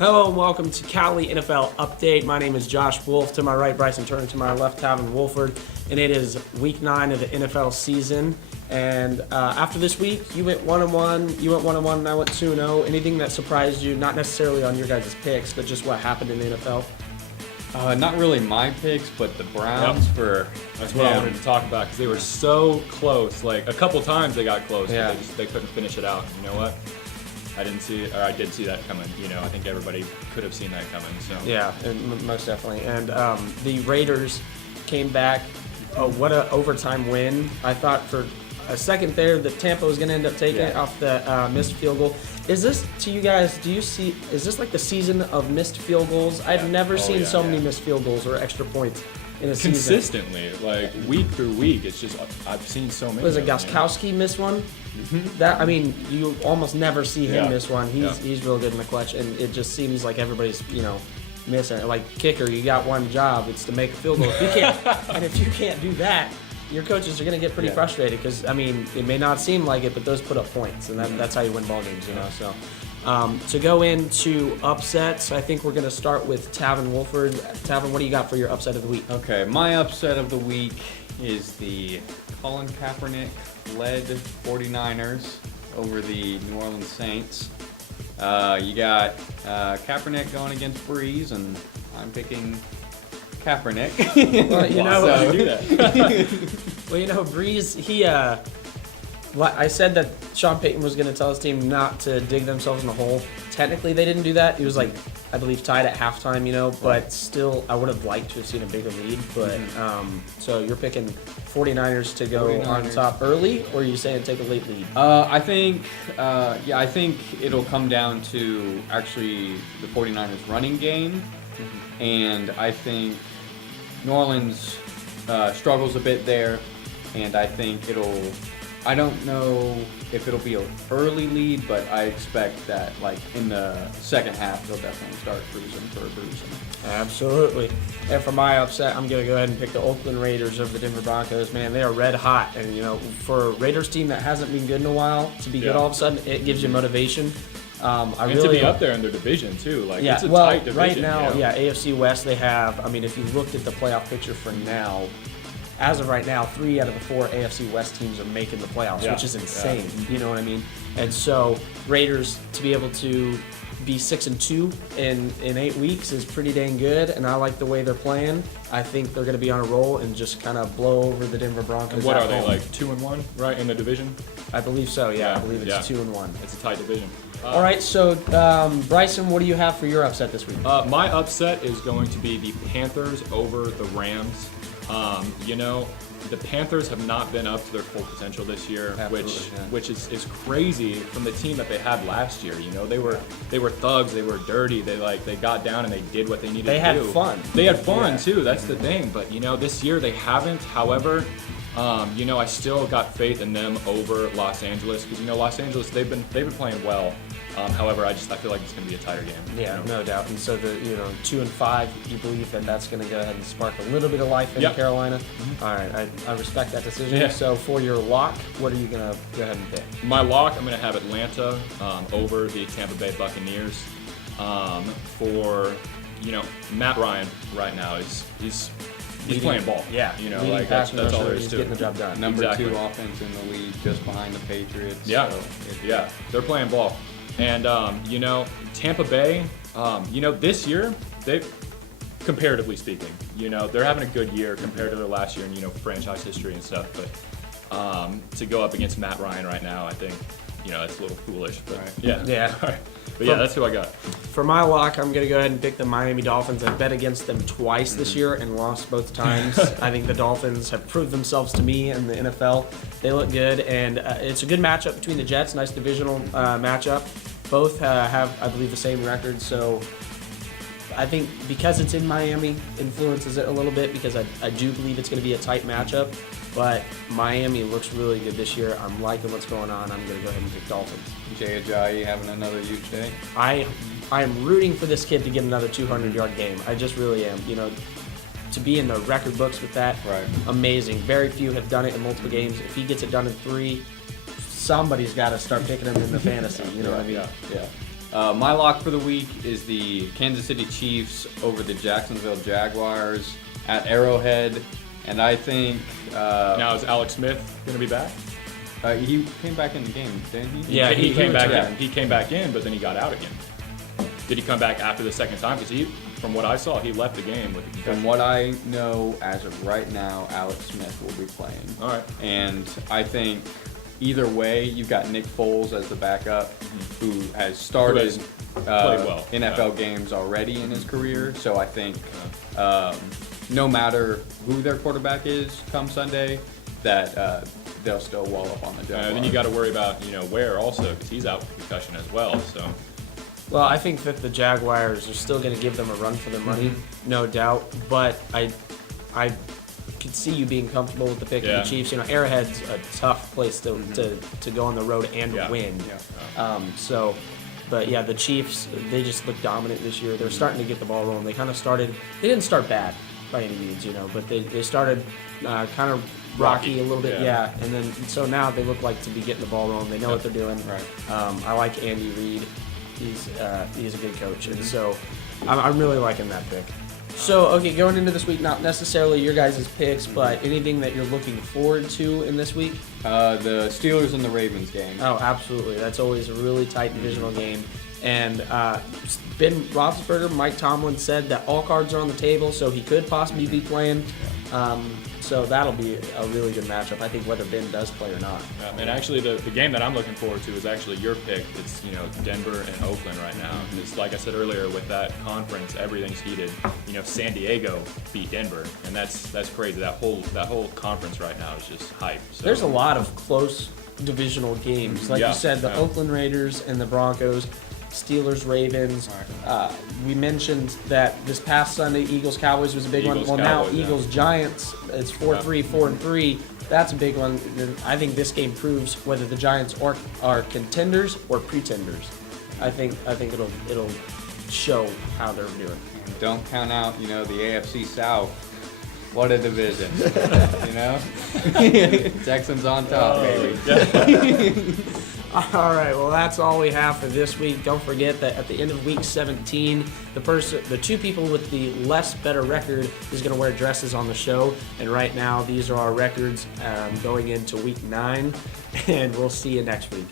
Hello and welcome to Cowley NFL Update. My name is Josh Wolf. To my right, Bryson Turner. To my left, Taven Wohlford. And it is week 9 of the NFL season. And after this week, you went 1-1. You went 1-1, and I went 2-0. Anything that surprised you, not necessarily on your guys' picks, but just what happened in the NFL? Not really my picks, but the Browns for. That's what I wanted to talk about because they were so close. Like a couple times they got close, Yeah. but they couldn't finish it out. You know what? I did see that coming. You know, I think everybody could have seen that coming. So Yeah, and most definitely. And the Raiders came back. Oh, what an overtime win. I thought for a second there that Tampa was going to end up taking it off the missed field goal. Is this, to you guys, is this like the season of missed field goals? I've never seen so many missed field goals or extra points in a season. consistently, like week through week, it's just I've seen so many. Was it of them, Gostkowski miss one? That, I mean, you almost never see him miss one. He's real good in the clutch, and it just seems like everybody's, missing it. Like kicker, you got one job, it's to make a field goal. If you can't, and if you can't do that, your coaches are going to get pretty frustrated because, I mean, it may not seem like it, but those put up points, and that's how you win ball games, So, to go into upsets, I think we're going to start with Taven Wohlford. Taven, what do you got for your upset of the week? Okay, my upset of the week is the Colin Kaepernick-led 49ers over the New Orleans Saints. You got Kaepernick going against Breeze, and I'm picking Kaepernick. Well, do that. Well, Breeze, I said that Sean Payton was going to tell his team not to dig themselves in a hole. Technically, they didn't do that. It was like, I believe, tied at halftime, but still, I would have liked to have seen a bigger lead. But so you're picking 49ers to go on top early, or are you saying take a late lead? I think it'll come down to actually the 49ers running game, and I think New Orleans struggles a bit there, and I think I don't know if it'll be an early lead, but I expect that, like, in the second half, they'll definitely start cruising. Absolutely. And for my upset, I'm going to go ahead and pick the Oakland Raiders over the Denver Broncos. Man, they are red hot. And, for a Raiders team that hasn't been good in a while, to be good all of a sudden, it gives you motivation. And to be up there in their division, too. Like, it's a tight division. Right now, AFC West, they have, if you looked at the playoff picture for now, as of right now, 3 out of the 4 AFC West teams are making the playoffs, which is insane. You know what I mean? And so Raiders to be able to be 6-2 in 8 weeks is pretty dang good, and I like the way they're playing. I think they're going to be on a roll and just kind of blow over the Denver Broncos. And what are they, like 2-1, right, in the division? I believe so. Yeah, I believe it's 2-1. It's a tight division. All right, so Bryson, what do you have for your upset this week? My upset is going to be the Panthers over the Rams. The Panthers have not been up to their full potential this year, which is crazy from the team that they had last year. They were thugs, they were dirty, they got down and they did what they needed to do. They had fun. They had fun too. That's the thing. But this year they haven't. However, I still got faith in them over Los Angeles because Los Angeles they've been playing well. However, I feel like it's going to be a tighter game. Yeah, no doubt. And so the 2-5, you believe that's going to go ahead and spark a little bit of life in Carolina. Mm-hmm. All right, I respect that decision. Yeah. So for your lock, what are you going to go ahead and pick? My lock, I'm going to have Atlanta over the Tampa Bay Buccaneers. For Matt Ryan right now he's playing ball. Yeah, that's all there is to it. Getting the job done. Number 2 offense in the league, just behind the Patriots. Yeah, so they're playing ball. And, Tampa Bay, this year, comparatively speaking, they're having a good year compared to their last year in, franchise history and stuff. But to go up against Matt Ryan right now, I think, it's a little foolish. But Yeah. All right. But that's who I got. For my lock, I'm going to go ahead and pick the Miami Dolphins. I bet against them twice this year and lost both times. I think the Dolphins have proved themselves to me in the NFL. They look good, and it's a good matchup between the Jets. Nice divisional matchup. Both have, I believe, the same record. So I think because it's in Miami influences it a little bit because I do believe it's going to be a tight matchup. But Miami looks really good this year. I'm liking what's going on. I'm going to go ahead and pick Dolphins. Jay Ajayi having another huge day. I am rooting for this kid to get another 200-yard game. I just really am. To be in the record books with that, amazing. Very few have done it in multiple games. If he gets it done in 3, somebody's got to start picking him in the fantasy. You know what I mean? Yeah. My lock for the week is the Kansas City Chiefs over the Jacksonville Jaguars at Arrowhead, and I think Now is Alex Smith going to be back? he came back in the game, didn't he? Yeah, he came back yeah. in. He came back in, but then he got out again. Did he come back after the second time? Because from what I saw, he left the game with a concussion. From what I know, as of right now, Alex Smith will be playing. All right. And I think either way, you've got Nick Foles as the backup, who has started played well, NFL games already in his career. So I think no matter who their quarterback is come Sunday, that they'll still wall up on the Jaguars. Then you got to worry about Ware also, because he's out with concussion as well. So Well, I think that the Jaguars are still going to give them a run for their money, no doubt. But I could see you being comfortable with the pick of the Chiefs. Arrowhead's a tough place to go on the road and win. But yeah, the Chiefs, they just look dominant this year. They're starting to get the ball rolling. They kind of started. They didn't start bad by any means, but they started kind of rocky a little bit, and then so now they look like to be getting the ball rolling. They know what they're doing. Right. I like Andy Reid. He's a good coach, and so I'm really liking that pick. So, okay, going into this week, not necessarily your guys' picks, but anything that you're looking forward to in this week? The Steelers and the Ravens game. Oh, absolutely. That's always a really tight divisional game. And Ben Roethlisberger, Mike Tomlin said that all cards are on the table, so he could possibly be playing. So that'll be a really good matchup, I think, whether Ben does play or not. and actually, the game that I'm looking forward to is actually your pick. It's Denver and Oakland right now. It's like I said earlier, with that conference, everything's heated. San Diego beat Denver, and that's crazy. That whole conference right now is just hype. So. There's a lot of close divisional games. Like you said, the Oakland Raiders and the Broncos, Steelers, Ravens. We mentioned that this past Sunday, Eagles, Cowboys was a big one. Well, now Eagles, Giants, it's 4-3, 4-3. That's a big one. I think this game proves whether the Giants are contenders or pretenders. I think it'll show how they're doing. Don't count out, the AFC South. What a division, Texans on top, baby. All right, well, that's all we have for this week. Don't forget that at the end of week 17, the two people with the better record is going to wear dresses on the show. And right now, these are our records going into week 9, and we'll see you next week.